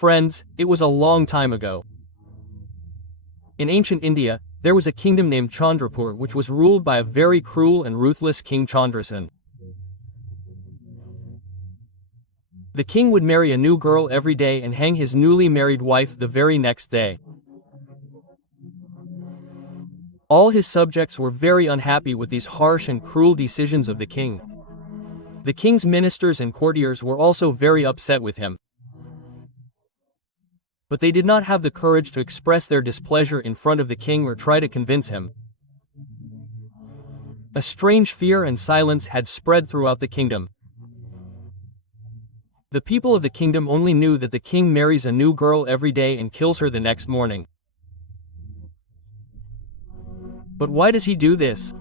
Friends, it was a long time ago. In ancient India, there was a kingdom named Chandrapur which was ruled by a very cruel and ruthless King Chandrasen. The king would marry a new girl every day and hang his newly married wife the very next day. All his subjects were very unhappy with these harsh and cruel decisions of the king. The king's ministers and courtiers were also very upset with him. But they did not have the courage to express their displeasure in front of the king or try to convince him. A strange fear and silence had spread throughout the kingdom. The people of the kingdom only knew that the king marries a new girl every day and kills her the next morning. But why does he do this?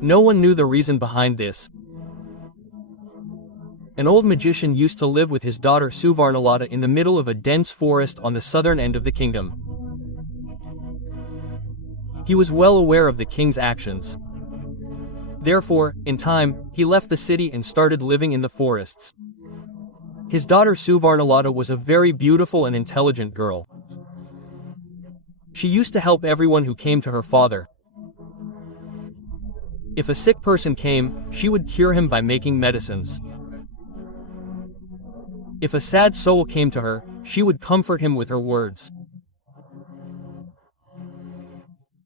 No one knew the reason behind this. An old magician used to live with his daughter Suvarnalata in the middle of a dense forest on the southern end of the kingdom. He was well aware of the king's actions. Therefore, in time, he left the city and started living in the forests. His daughter Suvarnalata was a very beautiful and intelligent girl. She used to help everyone who came to her father. If a sick person came, she would cure him by making medicines. If a sad soul came to her, she would comfort him with her words.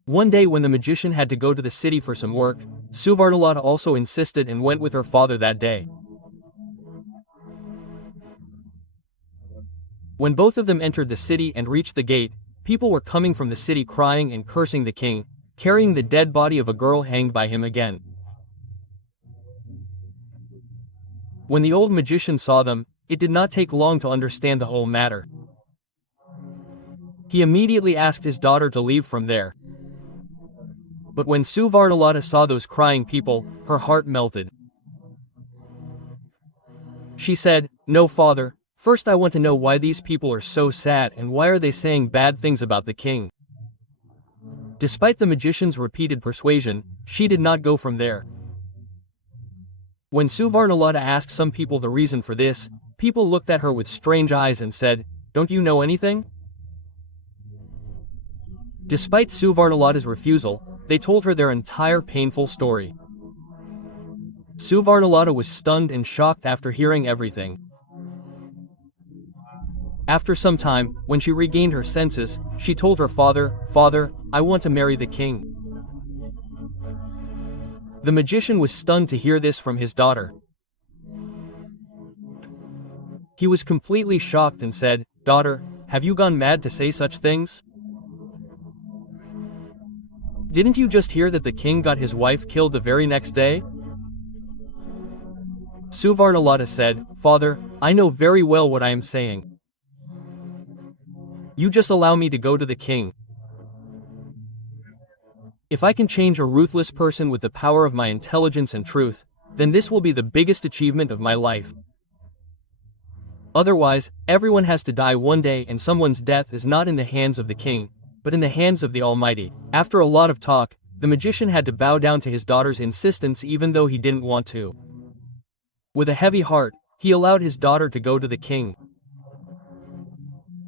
One day when the magician had to go to the city for some work, Suvarnalata also insisted and went with her father that day. When both of them entered the city and reached the gate, people were coming from the city crying and cursing the king, carrying the dead body of a girl hanged by him again. When the old magician saw them, it did not take long to understand the whole matter. He immediately asked his daughter to leave from there. But when Suvarnalata saw those crying people, her heart melted. She said, "No, father, first I want to know why these people are so sad and why are they saying bad things about the king." Despite the magician's repeated persuasion, she did not go from there. When Suvarnalata asked some people the reason for this, people looked at her with strange eyes and said, "Don't you know anything?" Despite Suvarnalata's refusal, they told her their entire painful story. Suvarnalata was stunned and shocked after hearing everything. After some time, when she regained her senses, she told her father, "Father, I want to marry the king." The magician was stunned to hear this from his daughter. He was completely shocked and said, "Daughter, have you gone mad to say such things? Didn't you just hear that the king got his wife killed the very next day?" Suvarnalata said, "Father, I know very well what I am saying. You just allow me to go to the king. If I can change a ruthless person with the power of my intelligence and truth, then this will be the biggest achievement of my life. Otherwise, everyone has to die one day and someone's death is not in the hands of the king, but in the hands of the Almighty." After a lot of talk, the magician had to bow down to his daughter's insistence even though he didn't want to. With a heavy heart, he allowed his daughter to go to the king.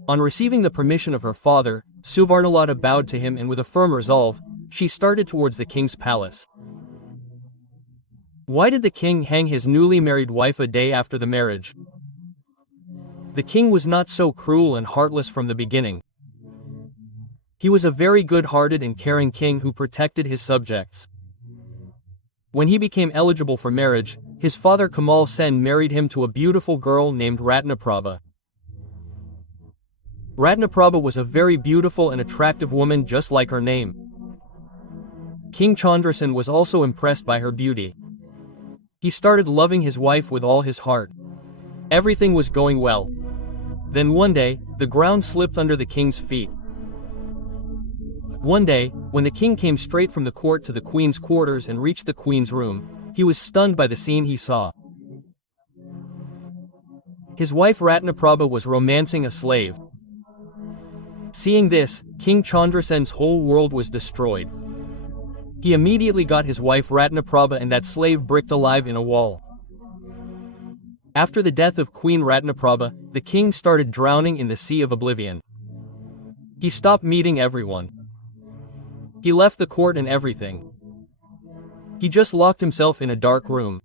On receiving the permission of her father, Suvarnalata bowed to him and with a firm resolve, she started towards the king's palace. Why did the king hang his newly married wife a day after the marriage? The king was not so cruel and heartless from the beginning. He was a very good-hearted and caring king who protected his subjects. When he became eligible for marriage, his father Kamal Sen married him to a beautiful girl named Ratnaprabha. Ratnaprabha was a very beautiful and attractive woman just like her name. King Chandrasen was also impressed by her beauty. He started loving his wife with all his heart. Everything was going well. Then one day, the ground slipped under the king's feet. One day, when the king came straight from the court to the queen's quarters and reached the queen's room, he was stunned by the scene he saw. His wife Ratnaprabha was romancing a slave. Seeing this, King Chandrasen's whole world was destroyed. He immediately got his wife Ratnaprabha and that slave bricked alive in a wall. After the death of Queen Ratnaprabha, the king started drowning in the sea of oblivion. He stopped meeting everyone. He left the court and everything. He just locked himself in a dark room.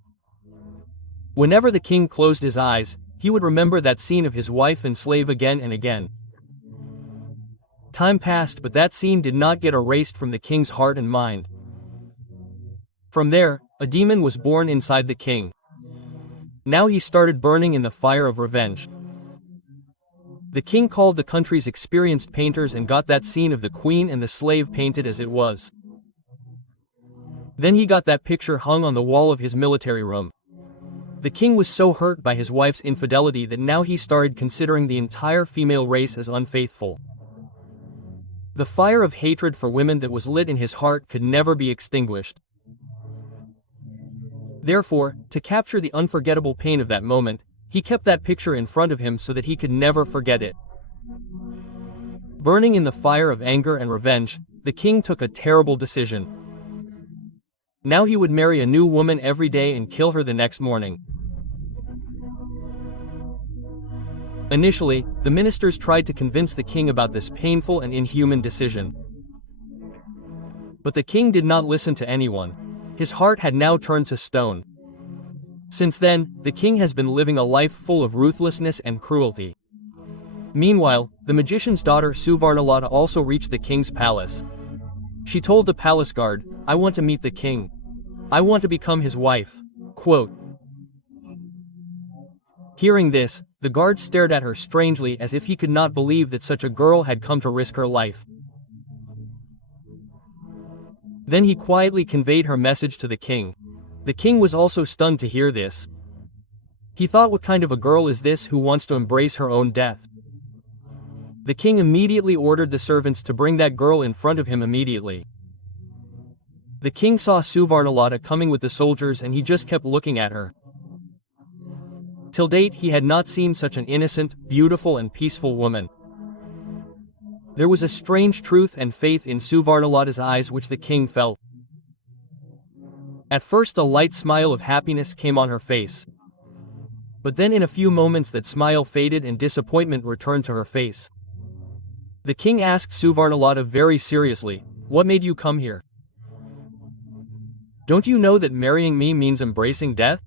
Whenever the king closed his eyes, he would remember that scene of his wife and slave again and again. Time passed, but that scene did not get erased from the king's heart and mind. From there, a demon was born inside the king. Now he started burning in the fire of revenge. The king called the country's experienced painters and got that scene of the queen and the slave painted as it was. Then he got that picture hung on the wall of his military room. The king was so hurt by his wife's infidelity that now he started considering the entire female race as unfaithful. The fire of hatred for women that was lit in his heart could never be extinguished. Therefore, to capture the unforgettable pain of that moment, he kept that picture in front of him so that he could never forget it. Burning in the fire of anger and revenge, the king took a terrible decision. Now he would marry a new woman every day and kill her the next morning. Initially, the ministers tried to convince the king about this painful and inhuman decision. But the king did not listen to anyone. His heart had now turned to stone. Since then, the king has been living a life full of ruthlessness and cruelty. Meanwhile, the magician's daughter Suvarnalata also reached the king's palace. She told the palace guard, "I want to meet the king. I want to become his wife." Quote. Hearing this, the guard stared at her strangely as if he could not believe that such a girl had come to risk her life. Then he quietly conveyed her message to the king. The king was also stunned to hear this. He thought, what kind of a girl is this who wants to embrace her own death? The king immediately ordered the servants to bring that girl in front of him immediately. The king saw Suvarnalata coming with the soldiers and he just kept looking at her. Till date he had not seen such an innocent, beautiful and peaceful woman. There was a strange truth and faith in Suvarnalata's eyes which the king felt. At first a light smile of happiness came on her face. But then in a few moments that smile faded and disappointment returned to her face. The king asked Suvarnalata very seriously, "What made you come here? Don't you know that marrying me means embracing death?"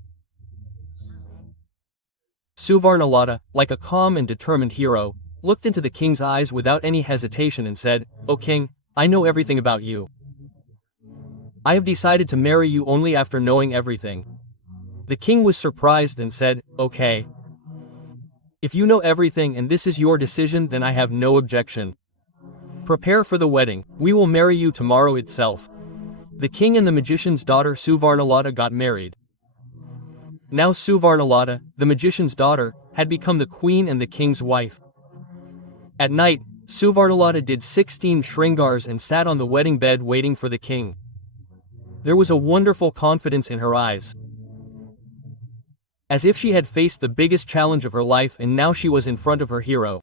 Suvarnalata, like a calm and determined hero, looked into the king's eyes without any hesitation and said, "O king, I know everything about you. I have decided to marry you only after knowing everything." The king was surprised and said, "Okay. If you know everything and this is your decision, then I have no objection. Prepare for the wedding. We will marry you tomorrow itself." The king and the magician's daughter Suvarnalata got married. Now Suvarnalata, the magician's daughter, had become the queen and the king's wife. At night, Suvarnalata did 16 shringars and sat on the wedding bed waiting for the king. There was a wonderful confidence in her eyes. As if she had faced the biggest challenge of her life and now she was in front of her hero.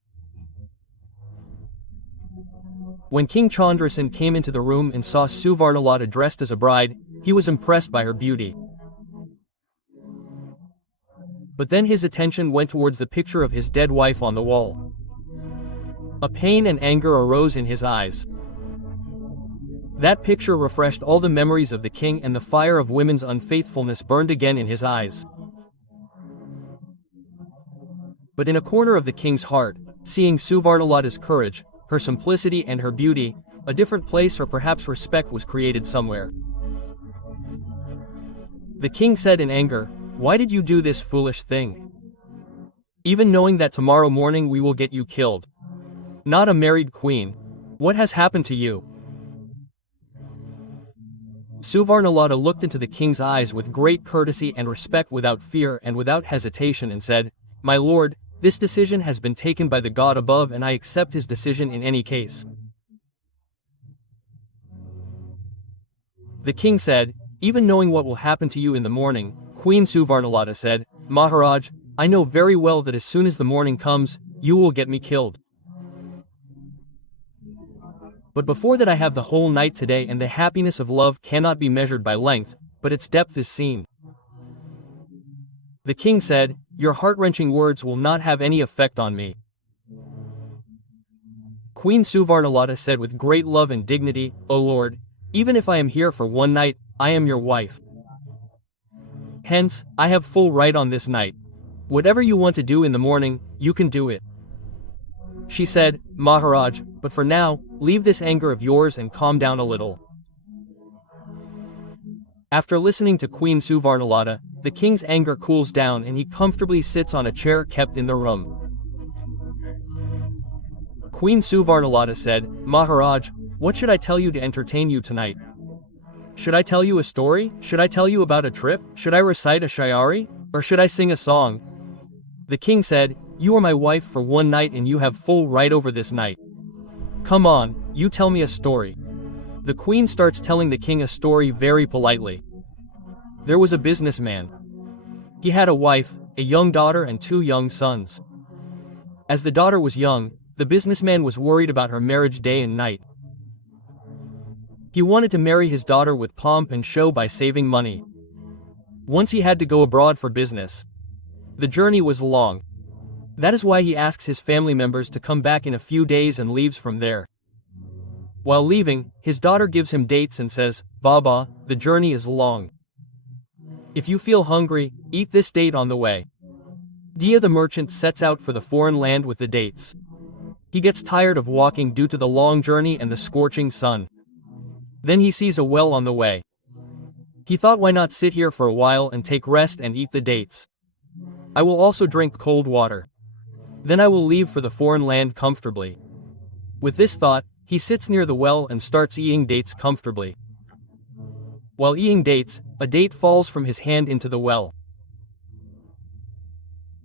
When King Chandrasen came into the room and saw Suvarnalata dressed as a bride, he was impressed by her beauty. But then his attention went towards the picture of his dead wife on the wall. A pain and anger arose in his eyes. That picture refreshed all the memories of the king and the fire of women's unfaithfulness burned again in his eyes. But in a corner of the king's heart, seeing Suvarnalata's courage, her simplicity and her beauty, a different place or perhaps respect was created somewhere. The king said in anger, "Why did you do this foolish thing? Even knowing that tomorrow morning we will get you killed. Not a married queen. What has happened to you?" Suvarnalata looked into the king's eyes with great courtesy and respect without fear and without hesitation and said, "My lord, this decision has been taken by the god above and I accept his decision in any case." The king said, "Even knowing what will happen to you in the morning," Queen Suvarnalata said, "Maharaj, I know very well that as soon as the morning comes, you will get me killed. But before that I have the whole night today and the happiness of love cannot be measured by length, but its depth is seen." The king said, your heart-wrenching words will not have any effect on me. Queen Suvarnalata said with great love and dignity, O Lord, even if I am here for one night, I am your wife. Hence, I have full right on this night. Whatever you want to do in the morning, you can do it. She said, Maharaj, but for now, leave this anger of yours and calm down a little. After listening to Queen Suvarnalata, the king's anger cools down and he comfortably sits on a chair kept in the room. Queen Suvarnalata said, Maharaj, what should I tell you to entertain you tonight? Should I tell you a story? Should I tell you about a trip? Should I recite a shayari? Or should I sing a song? The king said, You are my wife for one night and you have full right over this night. Come on, you tell me a story. The queen starts telling the king a story very politely. There was a businessman. He had a wife, a young daughter and 2 young sons. As the daughter was young, the businessman was worried about her marriage day and night. He wanted to marry his daughter with pomp and show by saving money. Once he had to go abroad for business. The journey was long. That is why he asks his family members to come back in a few days and leaves from there. While leaving, his daughter gives him dates and says, Baba, the journey is long. If you feel hungry, eat this date on the way. Dia the merchant sets out for the foreign land with the dates. He gets tired of walking due to the long journey and the scorching sun. Then he sees a well on the way. He thought, why not sit here for a while and take rest and eat the dates? I will also drink cold water. Then I will leave for the foreign land comfortably. With this thought, he sits near the well and starts eating dates comfortably. While eating dates, a date falls from his hand into the well.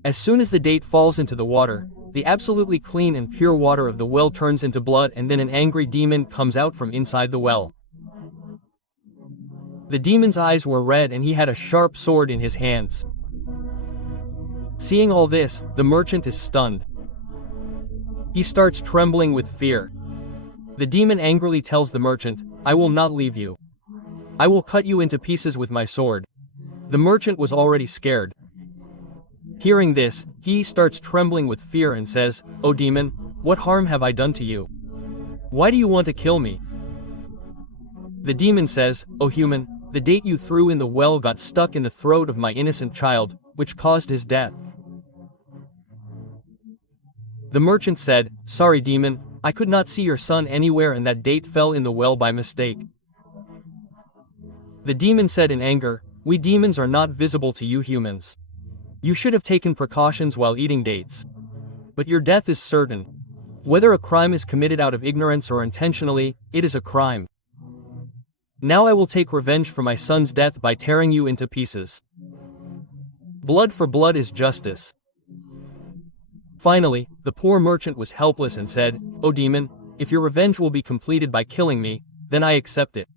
As soon as the date falls into the water, the absolutely clean and pure water of the well turns into blood and then an angry demon comes out from inside the well. The demon's eyes were red and he had a sharp sword in his hands. Seeing all this, the merchant is stunned. He starts trembling with fear. The demon angrily tells the merchant, I will not leave you. I will cut you into pieces with my sword. The merchant was already scared. Hearing this, he starts trembling with fear and says, O demon, what harm have I done to you? Why do you want to kill me? The demon says, O human, the date you threw in the well got stuck in the throat of my innocent child, which caused his death. The merchant said, Sorry demon, I could not see your son anywhere and that date fell in the well by mistake. The demon said in anger, We demons are not visible to you humans. You should have taken precautions while eating dates. But your death is certain. Whether a crime is committed out of ignorance or intentionally, it is a crime. Now I will take revenge for my son's death by tearing you into pieces. Blood for blood is justice. Finally, the poor merchant was helpless and said, O demon, if your revenge will be completed by killing me, then I accept it.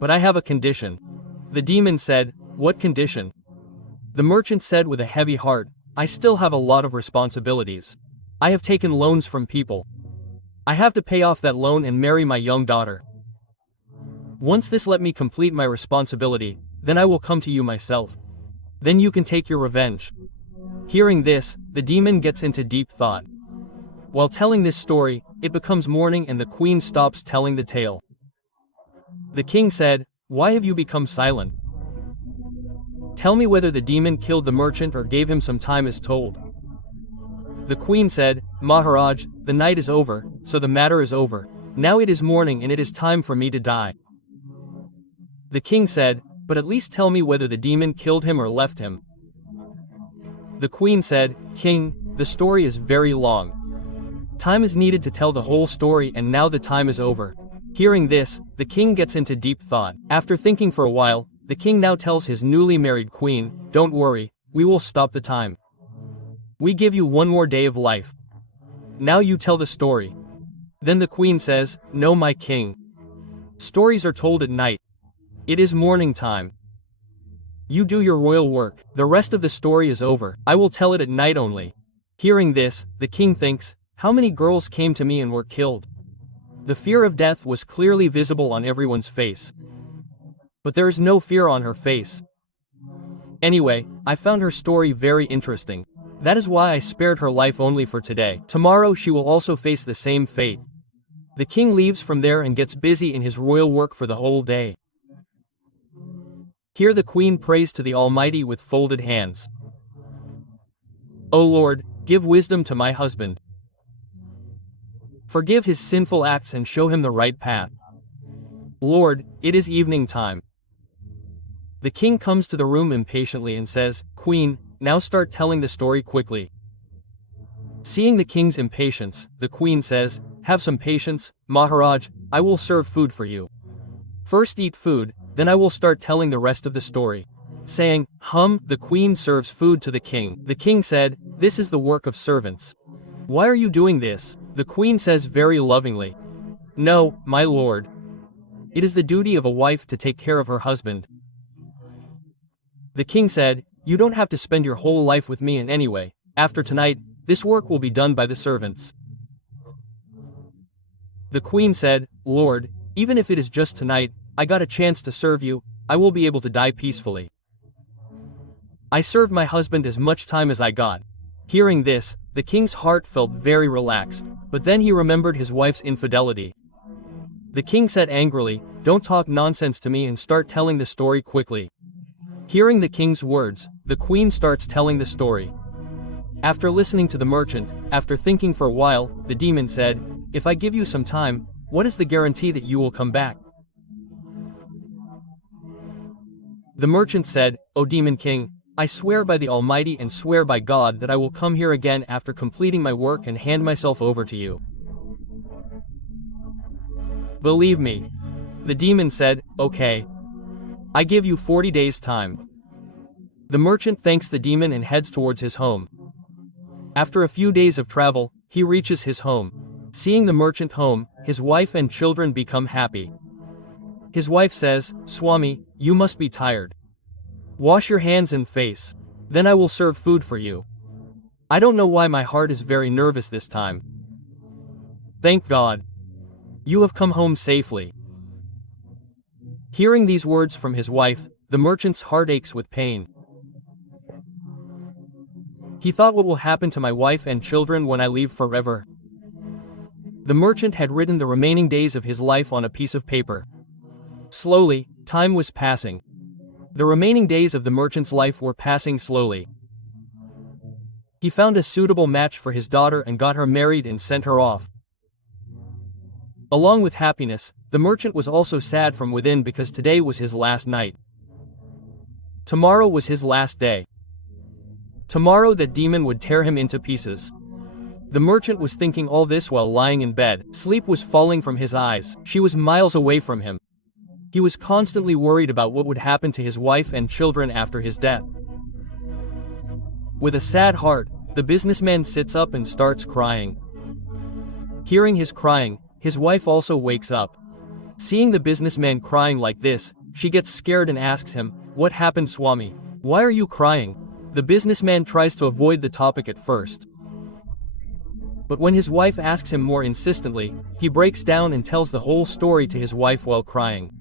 But I have a condition. The demon said, What condition? The merchant said with a heavy heart, I still have a lot of responsibilities. I have taken loans from people. I have to pay off that loan and marry my young daughter. Once this let me complete my responsibility, then I will come to you myself. Then you can take your revenge. Hearing this, the demon gets into deep thought. While telling this story, it becomes morning and the queen stops telling the tale. The king said, Why have you become silent? Tell me whether the demon killed the merchant or gave him some time as told. The queen said, Maharaj, the night is over, so the matter is over. Now it is morning and it is time for me to die. The king said, But at least tell me whether the demon killed him or left him. The queen said, King, the story is very long. Time is needed to tell the whole story and now the time is over. Hearing this, the king gets into deep thought. After thinking for a while, the king now tells his newly married queen, Don't worry, we will stop the time. We give you one more day of life. Now you tell the story. Then the queen says, No, my king. Stories are told at night. It is morning time. You do your royal work, the rest of the story is over, I will tell it at night only. Hearing this, the king thinks, How many girls came to me and were killed? The fear of death was clearly visible on everyone's face. But there is no fear on her face. Anyway, I found her story very interesting. That is why I spared her life only for today. Tomorrow she will also face the same fate. The king leaves from there and gets busy in his royal work for the whole day. Here the queen prays to the Almighty with folded hands. O Lord, give wisdom to my husband. Forgive his sinful acts and show him the right path. Lord, it is evening time. The king comes to the room impatiently and says, Queen, now start telling the story quickly. Seeing the king's impatience, the queen says, Have some patience, Maharaj, I will serve food for you. First eat food, then I will start telling the rest of the story. Saying, the queen serves food to the king. The king said, This is the work of servants. Why are you doing this? The queen says very lovingly, No, my lord. It is the duty of a wife to take care of her husband. The king said, You don't have to spend your whole life with me in any way. After tonight, this work will be done by the servants. The queen said, Lord, even if it is just tonight, I got a chance to serve you, I will be able to die peacefully. I served my husband as much time as I got. Hearing this, the king's heart felt very relaxed, but then he remembered his wife's infidelity. The king said angrily, Don't talk nonsense to me and start telling the story quickly. Hearing the king's words, the queen starts telling the story. After listening to the merchant, after thinking for a while, the demon said, If I give you some time, what is the guarantee that you will come back? The merchant said, O demon king, I swear by the Almighty and swear by God that I will come here again after completing my work and hand myself over to you. Believe me. The demon said, Okay. I give you 40 days' time. The merchant thanks the demon and heads towards his home. After a few days of travel, he reaches his home. Seeing the merchant home, his wife and children become happy. His wife says, Swami, you must be tired. Wash your hands and face. Then I will serve food for you. I don't know why my heart is very nervous this time. Thank God. You have come home safely. Hearing these words from his wife, the merchant's heart aches with pain. He thought, what will happen to my wife and children when I leave forever? The merchant had written the remaining days of his life on a piece of paper. Slowly, time was passing. The remaining days of the merchant's life were passing slowly. He found a suitable match for his daughter and got her married and sent her off. Along with happiness, the merchant was also sad from within because today was his last night. Tomorrow was his last day. Tomorrow that demon would tear him into pieces. The merchant was thinking all this while lying in bed. Sleep was falling from his eyes. She was miles away from him. He was constantly worried about what would happen to his wife and children after his death. With a sad heart, the businessman sits up and starts crying. Hearing his crying, his wife also wakes up. Seeing the businessman crying like this, she gets scared and asks him, What happened, Swami? Why are you crying? The businessman tries to avoid the topic at first. But when his wife asks him more insistently, he breaks down and tells the whole story to his wife while crying.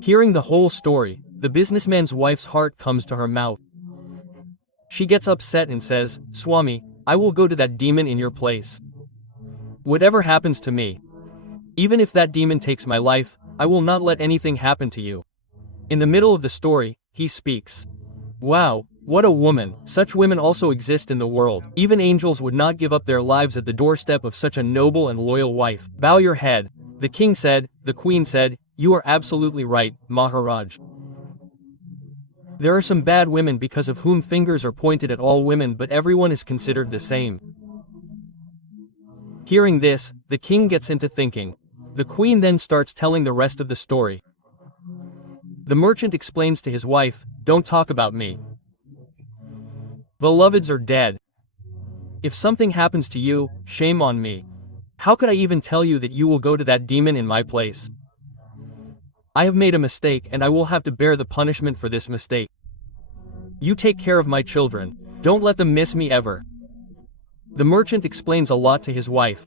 Hearing the whole story, the businessman's wife's heart comes to her mouth. She gets upset and says, Swami, I will go to that demon in your place. Whatever happens to me, even if that demon takes my life, I will not let anything happen to you. In the middle of the story, he speaks. Wow, what a woman. Such women also exist in the world. Even angels would not give up their lives at the doorstep of such a noble and loyal wife. Bow your head. The king said, the queen said, You are absolutely right, Maharaj. There are some bad women because of whom fingers are pointed at all women, but everyone is considered the same. Hearing this, the king gets into thinking. The queen then starts telling the rest of the story. The merchant explains to his wife, Don't talk about me. Beloveds are dead. If something happens to you, shame on me. How could I even tell you that you will go to that demon in my place? I have made a mistake and I will have to bear the punishment for this mistake. You take care of my children. Don't let them miss me ever. The merchant explains a lot to his wife.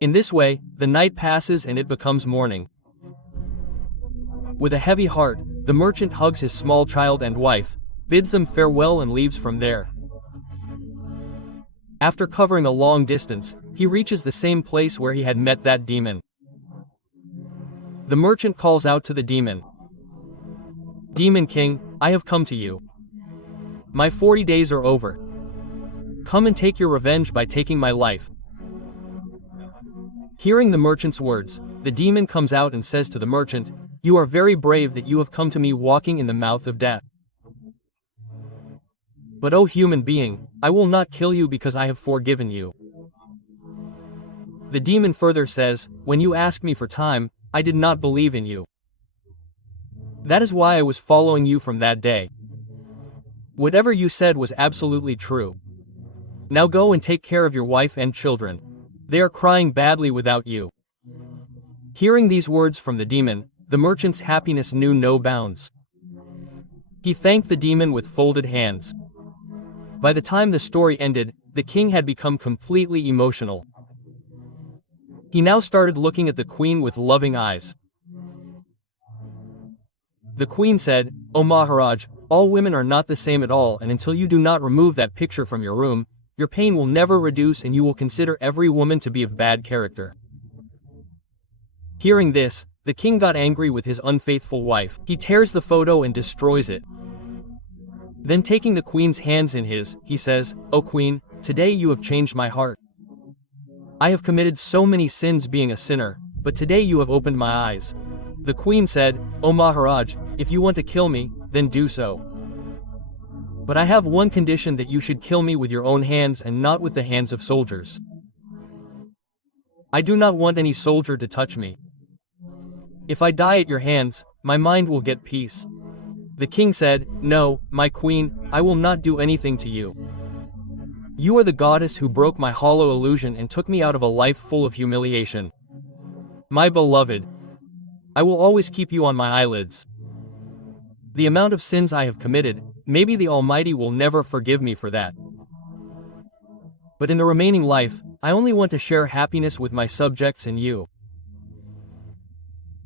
In this way, the night passes and it becomes morning. With a heavy heart, The merchant hugs his small child and wife, bids them farewell and leaves from there. After covering a long distance, he reaches the same place where he had met that demon. The merchant calls out to the demon. "Demon King, I have come to you. My 40 days are over. Come and take your revenge by taking my life." Hearing the merchant's words, the demon comes out and says to the merchant, "You are very brave that you have come to me walking in the mouth of death. But O human being, I will not kill you because I have forgiven you." The demon further says, "When you asked me for time, I did not believe in you. That is why I was following you from that day. Whatever you said was absolutely true. Now go and take care of your wife and children. They are crying badly without you." Hearing these words from the demon, the merchant's happiness knew no bounds. He thanked the demon with folded hands. By the time the story ended, the king had become completely emotional. He now started looking at the queen with loving eyes. The queen said, "O Maharaj, all women are not the same at all, and until you do not remove that picture from your room, your pain will never reduce and you will consider every woman to be of bad character." Hearing this, the king got angry with his unfaithful wife. He tears the photo and destroys it. Then taking the queen's hands in his, he says, "O queen, today you have changed my heart. I have committed so many sins being a sinner, but today you have opened my eyes." The queen said, "O Maharaj, if you want to kill me, then do so. But I have one condition, that you should kill me with your own hands and not with the hands of soldiers. I do not want any soldier to touch me. If I die at your hands, my mind will get peace." The king said, "No, my queen, I will not do anything to you. You are the goddess who broke my hollow illusion and took me out of a life full of humiliation. My beloved, I will always keep you on my eyelids. The amount of sins I have committed, maybe the Almighty will never forgive me for that. But in the remaining life, I only want to share happiness with my subjects and you."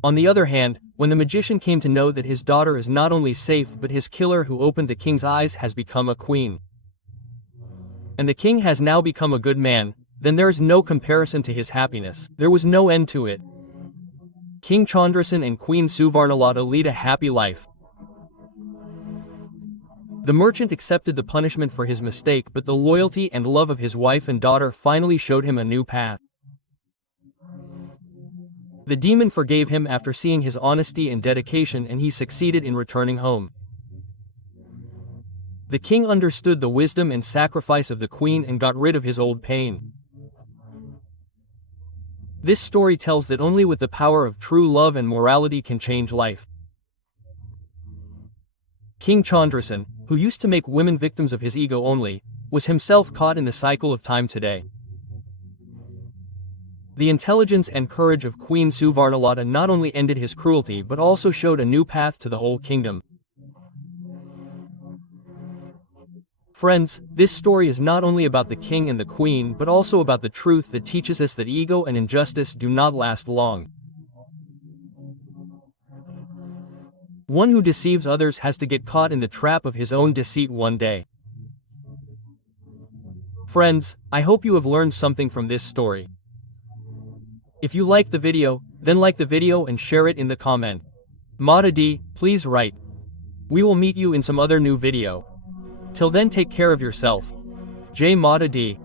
On the other hand, when the magician came to know that his daughter is not only safe but his killer who opened the king's eyes has become a queen, and the king has now become a good man, then there is no comparison to his happiness. There was no end to it. King Chandrasen and Queen Suvarnalata lead a happy life. The merchant accepted the punishment for his mistake, but the loyalty and love of his wife and daughter finally showed him a new path. The demon forgave him after seeing his honesty and dedication, and he succeeded in returning home. The king understood the wisdom and sacrifice of the queen and got rid of his old pain. This story tells that only with the power of true love and morality can change life. King Chandrasen, who used to make women victims of his ego only, was himself caught in the cycle of time today. The intelligence and courage of Queen Suvarnalata not only ended his cruelty but also showed a new path to the whole kingdom. Friends, this story is not only about the king and the queen but also about the truth that teaches us that ego and injustice do not last long. One who deceives others has to get caught in the trap of his own deceit one day. Friends, I hope you have learned something from this story. If you like the video, then like the video and share it in the comment. Mata D, please write. We will meet you in some other new video. Till then, take care of yourself. Jai Mata D.